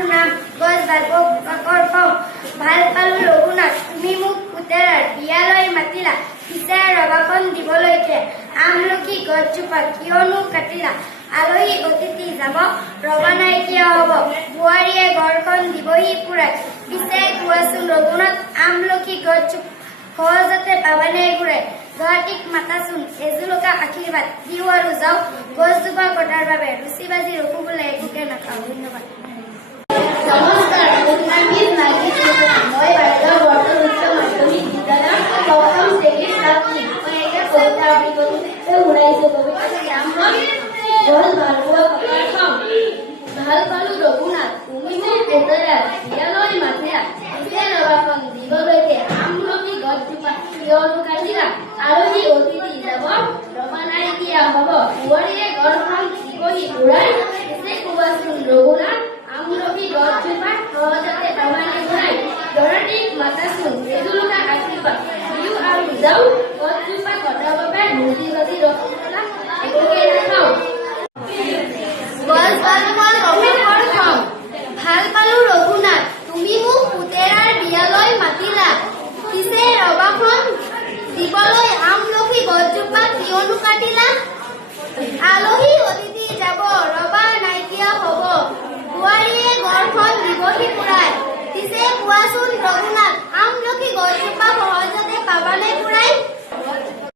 গছটোৰ নাম গছ বাকৰ কওঁ। ভাল পালো ৰঘুনাথ তুমি মোক পুতেৰাৰ বিয়ালৈ মাতিলা, পিছে ৰবাখন দিবলৈকে আমলখি গছজোপা কিয়নো কাটিলা। আলহী অতিথি যাব ৰবা নাইকিয়া হব, বোৱাৰীয়ে ঘৰখন দিবহি পুৰাই। পিছে কোৱাচোন ৰঘুনাথ আমলখি গছজোপা সহজতে পাবানে ঘূৰাই। গুৱাহাটীক মাতাচোন এজোলোকা আশীৰ্বাদ দিও আৰু যাওঁ, গছজোপা কটাৰ বাবে ৰুচি বাজি ৰখো বোলে একোকে নাখাওঁ। ধন্যবাদ। নমস্কাৰ, মোৰ নাম মাইকী চৌধুৰী। মই বাৰিগাঁও বৰ্তন উচ্চ মাধ্যমিক বিদ্যালয়ৰ প্ৰথম শ্ৰেণীৰ ছাত্ৰী। মই এটা কবিতা আবৃত্তি শুনাইছো। কবিতাটোৰ নাম হ'ল গছ ভাল পোৱা কথাৰ কওঁ। ভাল পালো ৰঘুনাথ তুমি মোক পুতেৰাৰ বিয়ালৈ মাতিলা, পিছে ৰবাখন দিবলৈকে আমলখি গছজোপা কিয়নো কাটিলা। আলহী অতিথি যাব ৰবা নাইকিয়া হব, বোৱাৰীয়ে ঘৰখন দিবহি পুৰাই। পিছে কোৱাচোন ৰঘুনাথ আমলখি গছজোপা সহজতে পাবানে ঘূৰাই। গুৱাহাটীক মাতাচোন এজোলোকা আশীৰ্বাদ দিও আৰু যাওঁ, গছজোপা কটাৰ বাবে ৰুচি বাজি ৰখো বোলা একোকে নাখাওঁ। গছ বাকৰ ৰবাখন কওঁ। ভাল পালো ৰঘুনাথ তুমি মোক পুতেৰাৰ বিয়ালৈ মাতিলা, পিছে ৰবাখন দিবলৈ আমলখি গছজোপা কিয়নো কাটিলা। আলহী অতিথি যাব ৰবা নাইকিয়া হব, বোৱাৰীয়ে ঘৰখন দিবহি পুৰাই। পিছে কোৱাচোন ৰঘুনাথ আমলখি গছজোপা সহজতে পাবানে